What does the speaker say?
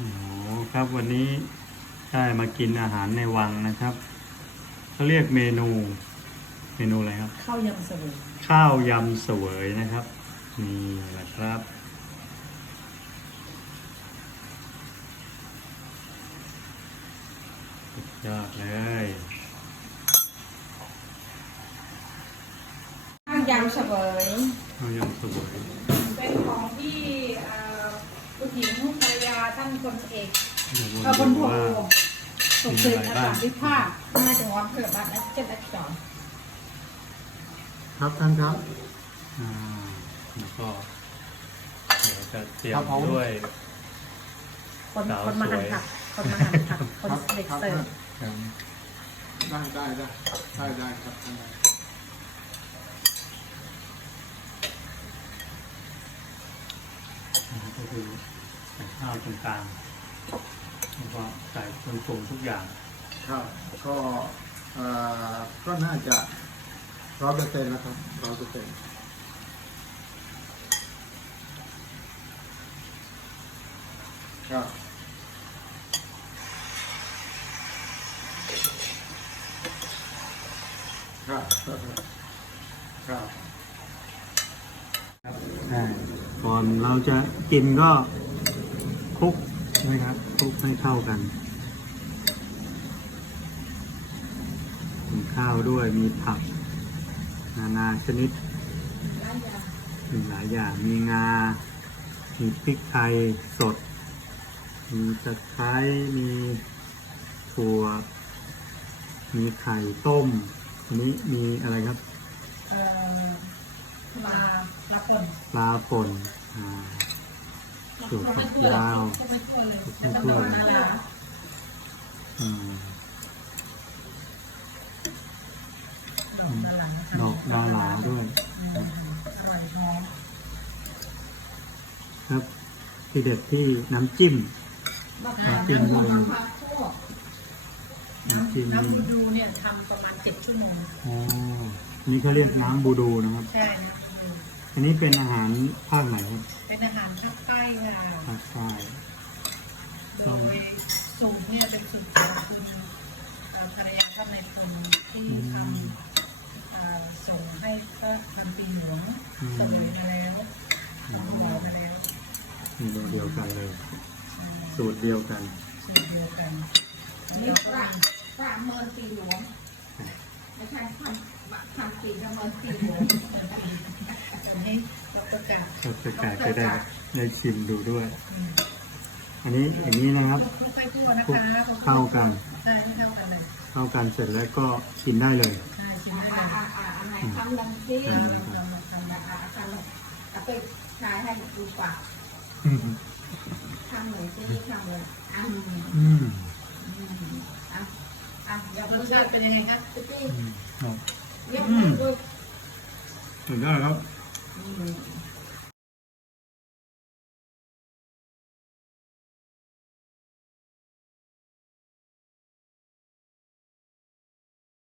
อ๋อครับวันนี้ได้มากินอาหารในวังนะครับเขาเรียกเมนู เมนูอะไรครับ ข้าวยำสมุนข้าวยำเสวยนะครับ นี่แหละครับ สุดยอดเลยข้าวยำเสวยข้าวยำเสวยเป็นของที่เอ่ อผู้หญิงภรรยาท่านพลเอกเดี๋ยวเอ่อพมาลดูโทว่าสมเด็จอาจารย์วิภาคมาจังหวัดเกิดบัตรและเจ็ดอักษรครับท่านครับอ่าแล้วก็เดี๋ยวจะเตรียครัมบผมด้วยคนสาวคนมาสหัวนยผักคนมาหั่นผักคนเด็กเสิร์ฟครับได้ได้ได้ได้ได้ครับท่านได้ อันนี้ก็ คือใส่ข้าวตรงกลางแล้วก็ใส่เครื่องปรุงทุกอย่างครับก็เอ่อก็น่าจะร้อยเปอร์เซ็นต์นะครับร้อยเปอร์เซ็นต์ครับครับครับใช่ ก่อนเราจะกินก็คลุกใช่ไหมครับคลุกให้เข้ากันมีข้าวด้วยมีผัก นานาชนิดมีหลายอย่างมีงา มีพริกไทยสด มีตะไคร้มีถั่ว มีไข่ต้มอันนี้มีอะไรครับเอ่อปลา ปลาป่นปลาป่นอ่าสูตรผักยาวไม่ทั่วเลยไม่ทั่วเลยนาราอืมดอกนาราดอกดาหลาด้วยอร่อยหอมครับที่เด็ดที่น้ำจิ้มน้ำจิ้มด้วยน้ำจิ้มน้ำนี่บูดูเนี่ยทำประมาณเจ็ดชั่วโมงอ๋ออันนี้เขาเรียกน้ำบูดูนะครับใช่นะ อันนี้เป็นอาหารภาคไหนครับเป็นอาหารภาคใต้ค่ะภาคใต้โดยสูตรเนี่ยเป็นสูตรของคุณเอ่อภรรยาท่านในายพลที่ทำเอ่อส่งให้ก็ทำปีหลวงเสวยไปแล้วสองรอไปแล้วเมนูเดียวกันเลย สูตรเดียวกันสูตรเดียวกันอันนี้ปลาปลาเมินปีหลวงไม่ใช่ทำทำปีละเมินปีหลวงจะให้เรา ประกาศก็จะกลายไปได้ได้ชิมดูด้วย อันนี้อย่างนี้นะครับไม่ค่อยทั่วนะคลุกคะเข้ากัน ใช่ไม่เข้ากันเลยเข้ากันเสร็จแล้วก็กินได้เลย ใช่ชิมอ่าได้อ่าอ่าอันไหนทำลงที่อือ่ามเราเราทำอ่าอ่าทำลงเอาไปชายให้ดูกว่าทำเลยที่ทำเลยอ่าอืมอะอะเดี๋ยวรเราสจะชาติเป็นยังไงคะที่อืมครับเรียกมือด้วยสุดยอดครับอืม